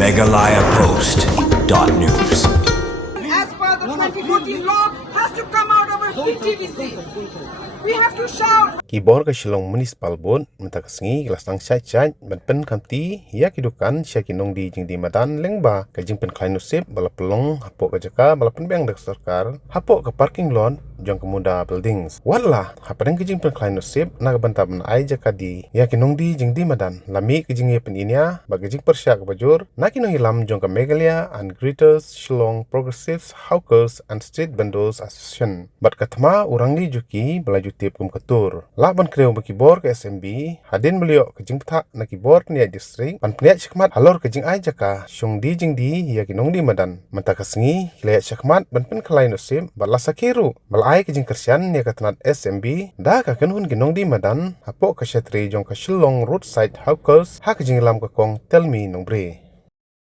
meghalayapost.news. As per the 2014 law, has to come out of our PTVC. We have to shout. Kibor ke shillong municipal board mentakasngi kelasang syai ben kamti ya kidukan sya Nongdie Jingiania Madan lengba ke jingpen klainosip bala pelong hapok ke jaka bala penbeng dak sarkar hapok ke parking lot jong kemuda buildings wala hapadeng ke jingpen klainosip na bantam ai jaka di ya Nongdie Jingiania Madan lami ke jingi pen inya bagi jing persya Kaba Jur na kinong ilam jong ke Meghalaya and Greaters Shillong Progressives Hawkers and Street Vendors Association bat katma urangi juki bala jutip kum ketur laban kreu bakibor ke SMB hadin beliau ke jing pethak na kibor nia distrik pan pniat syakmat halor ke jing ai jaka Nongdie Jingiania ya Nongdie Madan mentakasngi hilaya syakmat ban pen kelai nosim bala sakiru bala ai ke jing kersian nia katnat SMB da ka kenhun Nongdie Madan hapok ke syatri jong ke Shillong roadside hawkers ha ke jing lam ke kong tell me nombre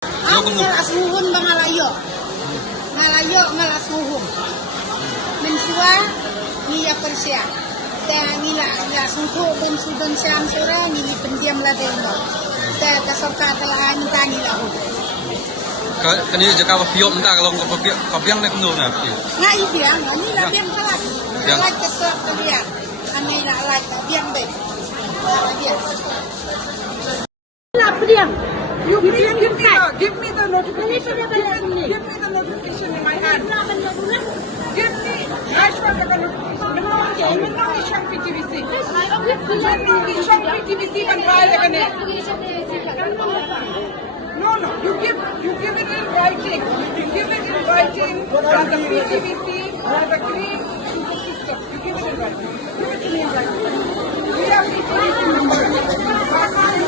Aku ngalasuhun bangalayo. Ngalayo ngalasuhun. Mensua ni ya persia. Ta ngila sungko ben sudan syam sore ni pendiam la deno. Ta kasorka ta ni tani la hu. Kan ni jaka ba piop nda kalong ko piang na kuno na pi. Ngai biang ni la biang kala. Biang. La kesok ta biang. Anai la la biang be. La biang. La biang. You please give me the notification. Give me the notification in my hand. Give me. I shall get the notification. No, Isham PTVC. No, Isham PTVC and try again. No. You give it in writing. You give it in writing. And the PTVC has agreed to the system. You give it in writing. Give it to me in writing. We are PTVC members.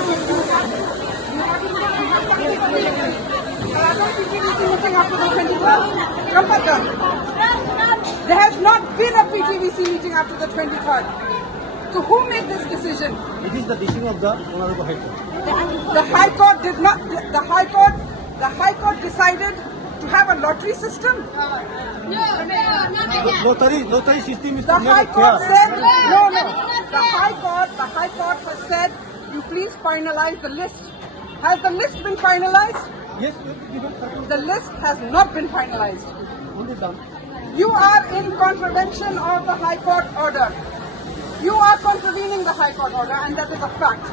After the 23rd. There has not been a PTVC meeting after the 23rd. So who made this decision? It is the decision of the Honorable High Court. The High Court did not. The High Court decided to have a lottery system. Lottery system is The to make High it Court fair. said no. The High Court has said you please finalize the list. Has the list been finalized? Yes, The list has not been finalized. only done. You are in contravention of the High Court order. You are contravening the High Court order, and that is a fact.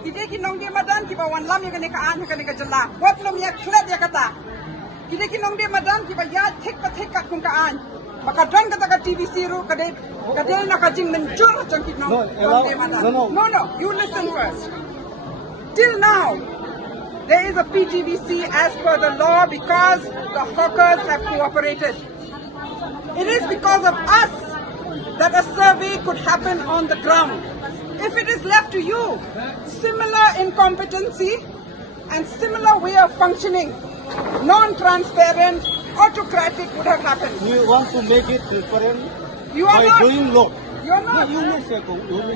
Kita Nongdie Madan kita wanlam yang kena kaan kena kejelah. Buat nom ya klet ya kata. Kita Nongdie Madan kita ya tek kat kung kaan. Maka dran kata kat TVC ru kadai nak kajing mencur jangkit Nongdie Madan. No. You listen first. Till now, there is a PTVC as per the law because the hawkers have cooperated. It is because of us that a survey could happen on the ground. If it is left to you, similar incompetency and similar way of functioning, non-transparent, autocratic would have happened. We want to make it transparent You are by not. doing law. You're not. No, you may say.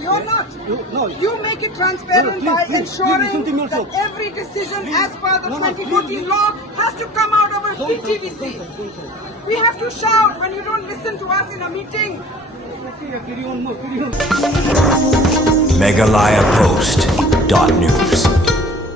You're not. No. You make it transparent by Please ensuring listen to me that also. every decision Please. as per the No, 2014 please. law has to come out of our Don't PTVC. We have to shout when you don't listen to us in a meeting. meghalayapost.news.